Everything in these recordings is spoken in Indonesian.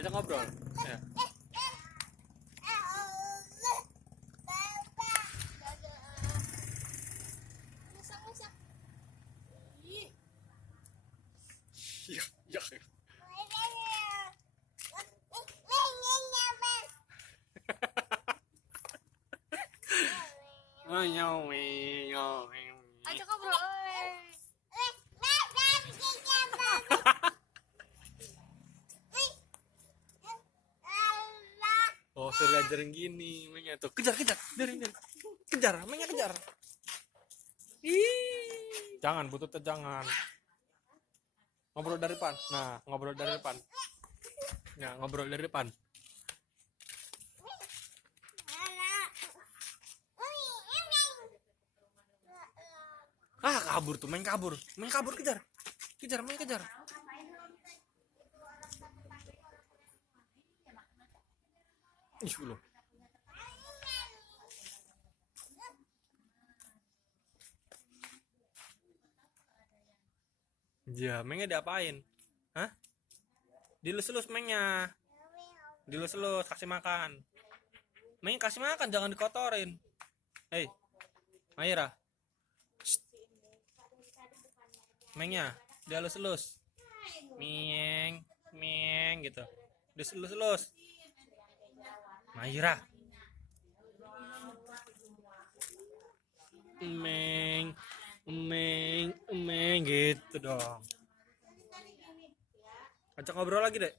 Ajak ngobrol. Ya. Iya, iya. Oh, Ajak ngobrol. Oh, suruh ngajarin gini, mainnya tuh. Kejar, dari. Kejar, mainnya kejar. Ih, jangan, bututnya jangan. Ngobrol dari depan. Nah, ngobrol dari depan. Nah, ngobrol dari depan. Ah, kabur tuh, main kabur, kejar. Kejar, main kejar. Ih, loh. Ya, mainnya diapain? Hah? Dilus-lus mainnya. Dilus-lus, kasih makan. Main kasih makan, jangan dikotorin. Hei, Maira. Mainnya, dilus-lus. Mieng, mieng gitu. Dilus-lus. Maira. Meng, meng gitu dong. Ajak ngobrol lagi deh.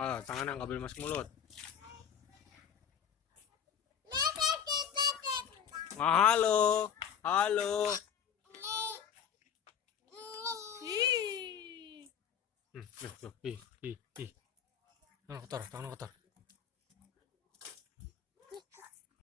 Oh, tangannya nggak boleh masuk mulut. Halo, halo. Ih, ih. Tangan kotor, tangan kotor.